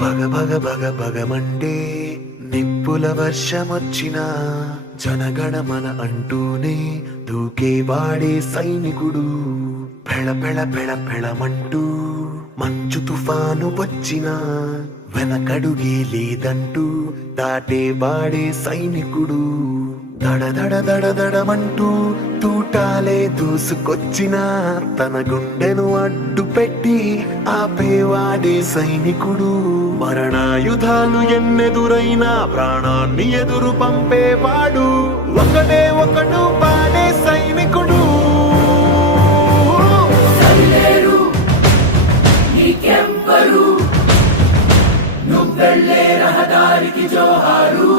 భగ భగ భగ భగమండే నిప్పుల వర్షమొచ్చినా జనగణమన అంటూనే దూకేవాడే సైనికుడు. పెళ పెళ పెళ పెళమంటూ మంచు తుఫాను వచ్చినా వెనకడుగే లేదంటూ దాటేవాడే సైనికుడు. దడ దడ దడ దడమంటూ తూటాలే దూసుకొచ్చినా తన గుండెను అడ్డు పెట్టి ఆపేవాడే సైనికుడు. మరణాయుధాలు ఎన్నెదురైనా ప్రాణాన్ని ఎదురు పంపేవాడు ఒకడే ఒకడు వాడే సైనికుడు. నువ్వెళ్ళే రహదారికి జోహారు.